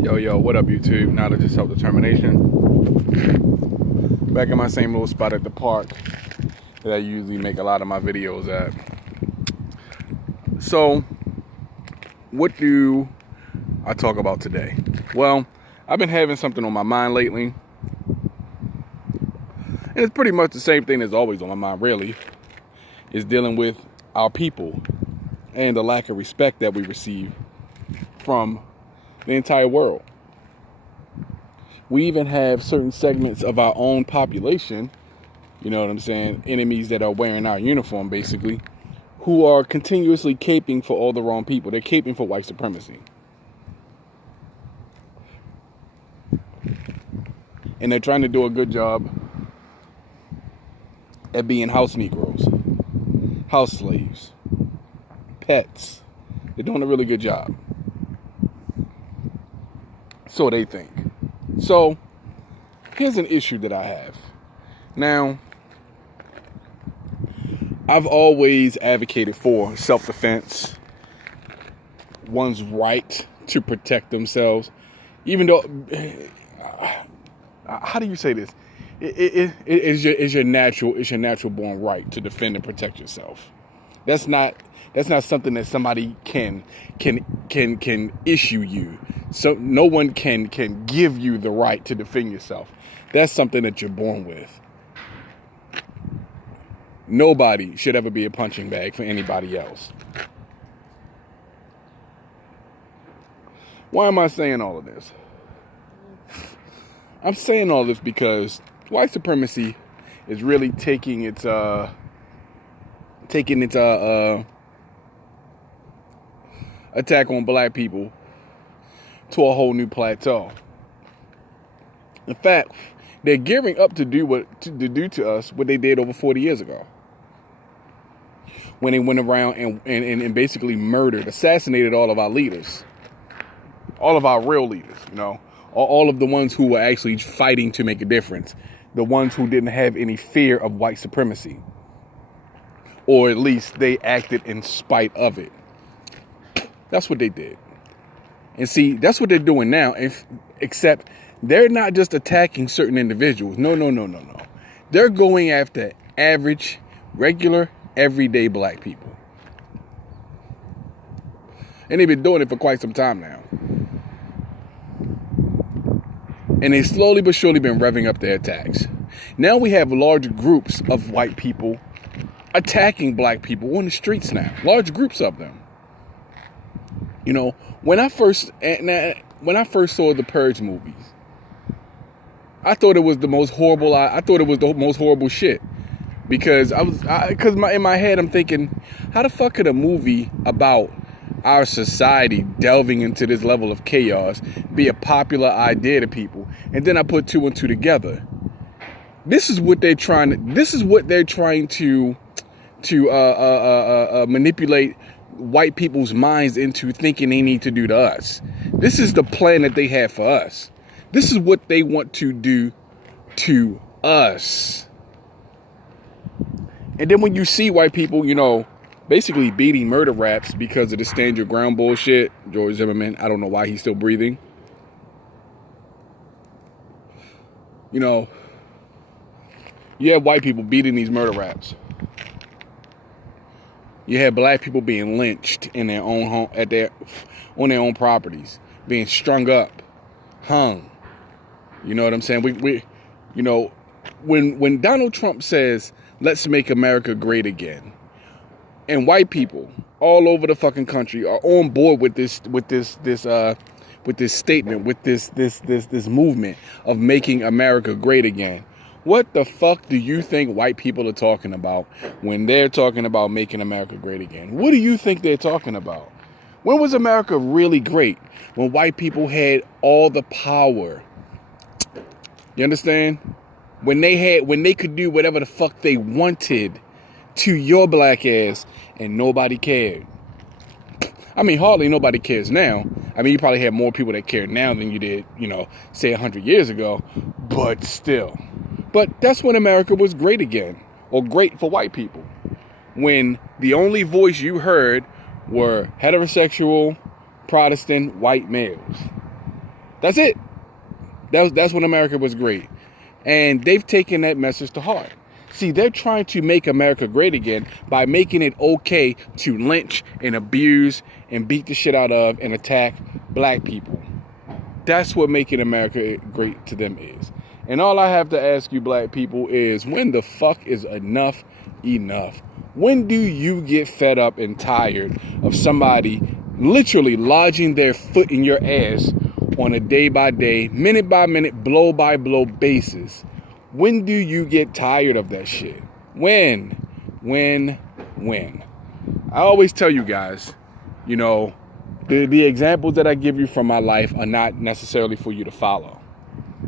Yo, what up, YouTube? Knowledge is self-determination. Back in my same little spot at the park that I usually make a lot of my videos at. So, what do I talk about today? Well, I've been having something on my mind lately. And it's pretty much the same thing that's always on my mind, really. It's dealing with our people and the lack of respect that we receive from the entire world. We even have certain segments of our own population, you know what I'm saying, enemies that are wearing our uniform, basically, who are continuously caping for all the wrong people. They're caping for white supremacy. And they're trying to do a good job at being house Negroes, house slaves, pets. They're doing a really good job. So they think. So here's an issue that I have. Now, I've always advocated for self-defense, one's right to protect themselves, even though, how do you say this? It is your natural born right to defend and protect yourself. That's not something that somebody can issue you. So no one can give you the right to defend yourself. That's something that you're born with. Nobody should ever be a punching bag for anybody else. Why am I saying all of this? I'm saying all this because white supremacy is really taking its attack on black people to a whole new plateau. In fact, they're gearing up to do to us what they did over 40 years ago, when they went around and basically assassinated all of our leaders, all of our real leaders, you know, all of the ones who were actually fighting to make a difference, the ones who didn't have any fear of white supremacy, or at least they acted in spite of it. That's what they did. And see, that's what they're doing now, except they're not just attacking certain individuals. No. They're going after average, regular, everyday black people. And they've been doing it for quite some time now. And they slowly but surely been revving up their attacks. Now we have large groups of white people attacking black people on the streets now. Large groups of them. You know, when I first saw the Purge movies, I thought it was the most horrible. I thought it was the most horrible shit, because in my head I'm thinking, how the fuck could a movie about our society delving into this level of chaos be a popular idea to people? And then I put two and two together. This is what they're trying to manipulate white people's minds into thinking they need to do to us. This is the plan that they have for us. This is what they want to do to us. And then when you see white people, you know, basically beating murder raps because of the stand your ground bullshit, George Zimmerman, I don't know why he's still breathing. You know, you have white people beating these murder raps. You have black people being lynched in their own home, on their own properties, being strung up, hung. You know what I'm saying? We you know, when Donald Trump says, "Let's make America great again," and white people all over the fucking country are on board with this statement, with this movement of making America great again. What the fuck do you think white people are talking about when they're talking about making America great again? What do you think they're talking about? When was America really great? When white people had all the power. You understand? When they could do whatever the fuck they wanted to your black ass and nobody cared. I mean, hardly nobody cares now. I mean, you probably have more people that care now than you did, you know, say 100 years ago, but still. But that's when America was great again, or great for white people. When the only voice you heard were heterosexual, Protestant, white males. That's it. That's when America was great. And they've taken that message to heart. See, they're trying to make America great again by making it okay to lynch and abuse and beat the shit out of and attack black people. That's what making America great to them is. And all I have to ask you black people is, when the fuck is enough enough? When do you get fed up and tired of somebody literally lodging their foot in your ass on a day by day, minute by minute, blow by blow basis? When do you get tired of that shit? When? I always tell you guys, you know, the examples that I give you from my life are not necessarily for you to follow.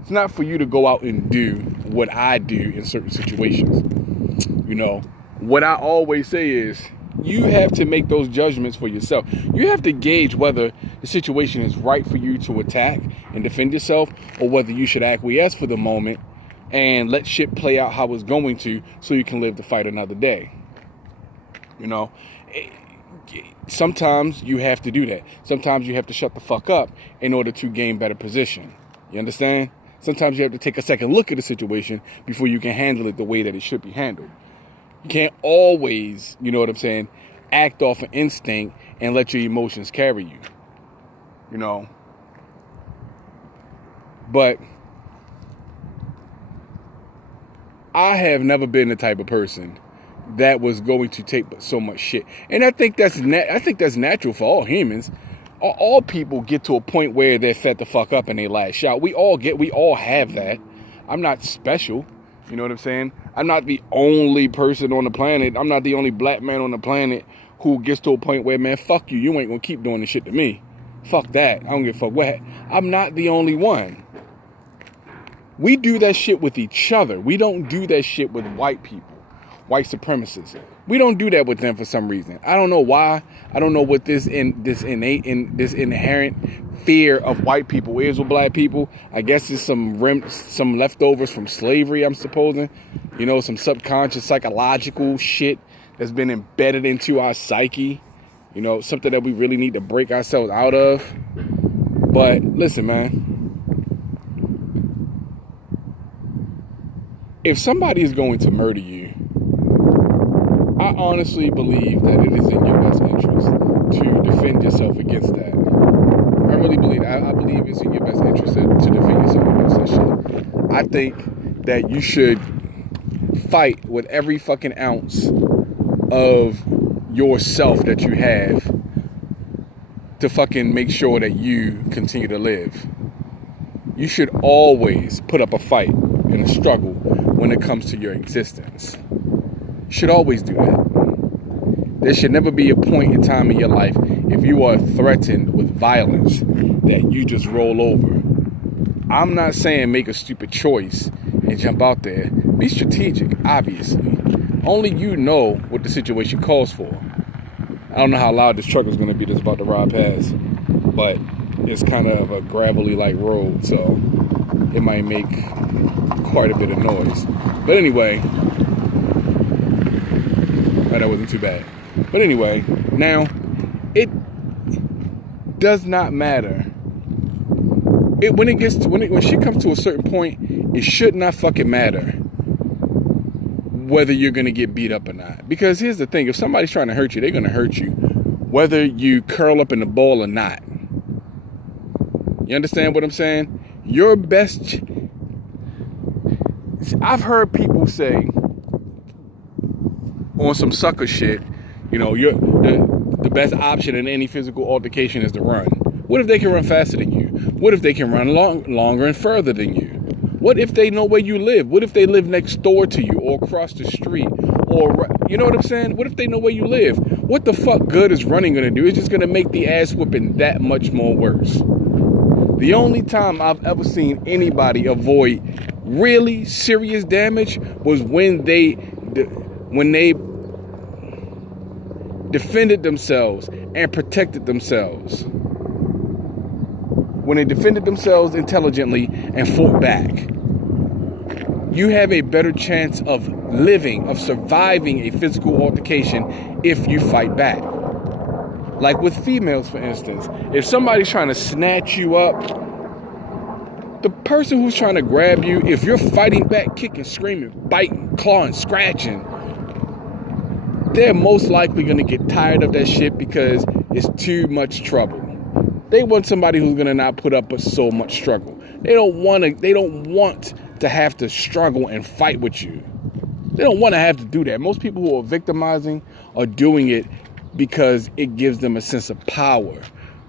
It's not for you to go out and do what I do in certain situations. You know, what I always say is, you have to make those judgments for yourself. You have to gauge whether the situation is right for you to attack and defend yourself, or whether you should acquiesce for the moment and let shit play out how it's going to, so you can live to fight another day. You know, sometimes you have to do that. Sometimes you have to shut the fuck up in order to gain better position. You understand? Sometimes you have to take a second look at the situation before you can handle it the way that it should be handled. You can't always, you know what I'm saying, act off an instinct and let your emotions carry you. You know? But I have never been the type of person that was going to take so much shit. And I think that's natural for all humans. All people get to a point where they're fed the fuck up and they lash out. We all have that. I'm not special. You know what I'm saying? I'm not the only person on the planet. I'm not the only black man on the planet who gets to a point where, man, fuck you. You ain't gonna keep doing this shit to me. Fuck that. I don't give a fuck what. I'm not the only one. We do that shit with each other. We don't do that shit with white people, white supremacists. We don't do that with them for some reason. I don't know why. I don't know what this inherent fear of white people is with black people. I guess it's some leftovers from slavery, I'm supposing. You know, some subconscious psychological shit that's been embedded into our psyche. You know, something that we really need to break ourselves out of. But listen, man. If somebody is going to murder you, I honestly believe that it is in your best interest to defend yourself against that. I really believe that. I believe it's in your best interest to defend yourself against that shit. I think that you should fight with every fucking ounce of yourself that you have to fucking make sure that you continue to live. You should always put up a fight and a struggle when it comes to your existence. You should always do that. There should never be a point in time in your life, if you are threatened with violence, that you just roll over. I'm not saying make a stupid choice and jump out there. Be strategic, obviously. Only you know what the situation calls for. I don't know how loud this truck is going to be that's about to ride past, but it's kind of a gravelly like road, so it might make quite a bit of noise. But anyway, that wasn't too bad. But anyway, now it does not matter. When shit comes to a certain point, it should not fucking matter whether you're gonna get beat up or not. Because here's the thing: if somebody's trying to hurt you, they're gonna hurt you, whether you curl up in the ball or not. You understand what I'm saying? Your best. I've heard people say on some sucker shit, you know, the best option in any physical altercation is to run. What if they can run faster than you? What if they can run longer and further than you? What if they know where you live? What if they live next door to you or across the street? Or, you know what I'm saying? What if they know where you live? What the fuck good is running going to do? It's just going to make the ass whooping that much more worse. The only time I've ever seen anybody avoid really serious damage was when they defended themselves and protected themselves. When they defended themselves intelligently and fought back. You have a better chance of living, of surviving a physical altercation if you fight back. Like with females, for instance. If somebody's trying to snatch you up The person who's trying to grab you, if you're fighting back, kicking, screaming, biting, clawing, scratching, they're most likely going to get tired of that shit because it's too much trouble. They want somebody who's going to not put up with so much struggle. They don't want to have to struggle and fight with you. They don't want to have to do that. Most people who are victimizing are doing it because it gives them a sense of power.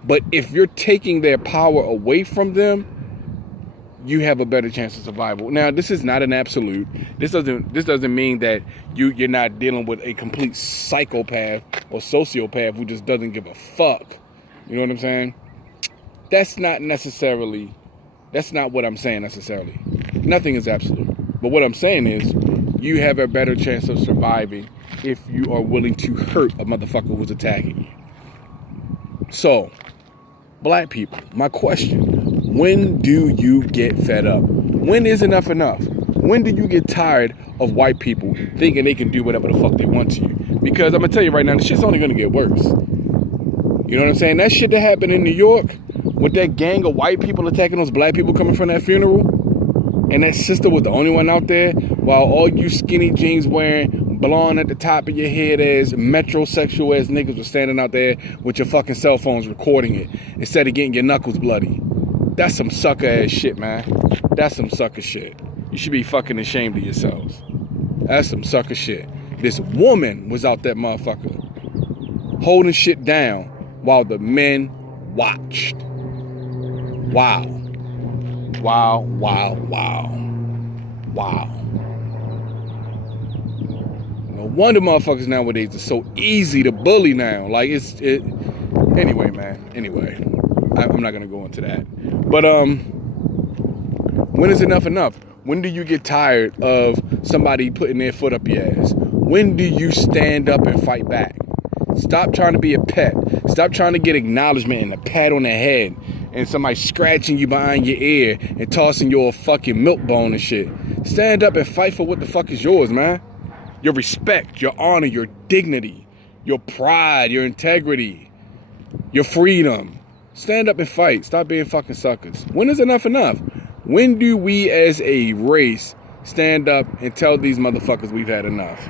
But if you're taking their power away from them, you have a better chance of survival. Now, this is not an absolute. This doesn't mean that you're not dealing with a complete psychopath or sociopath who just doesn't give a fuck. You know what I'm saying? That's not what I'm saying necessarily. Nothing is absolute. But what I'm saying is you have a better chance of surviving if you are willing to hurt a motherfucker who's attacking you. So, black people, my question, when do you get fed up? When is enough enough? When do you get tired of white people thinking they can do whatever the fuck they want to you? Because I'm going to tell you right now, this shit's only going to get worse. You know what I'm saying? That shit that happened in New York with that gang of white people attacking those black people coming from that funeral, and that sister was the only one out there while all you skinny jeans wearing, blonde at the top of your head as metrosexual ass niggas were standing out there with your fucking cell phones recording it instead of getting your knuckles bloody. That's some sucker ass shit, man. That's some sucker shit. You should be fucking ashamed of yourselves. That's some sucker shit. This woman was out that motherfucker holding shit down while the men watched. Wow. Wow, wow, wow. Wow. No wonder motherfuckers nowadays are so easy to bully now. Like, anyway, man. Anyway, I'm not going to go into that. But, when is enough enough? When do you get tired of somebody putting their foot up your ass? When do you stand up and fight back? Stop trying to be a pet. Stop trying to get acknowledgement and a pat on the head and somebody scratching you behind your ear and tossing your fucking milk bone and shit. Stand up and fight for what the fuck is yours, man. Your respect, your honor, your dignity, your pride, your integrity, your freedom. Stand up and fight. Stop being fucking suckers. When is enough enough? When do we as a race stand up and tell these motherfuckers we've had enough?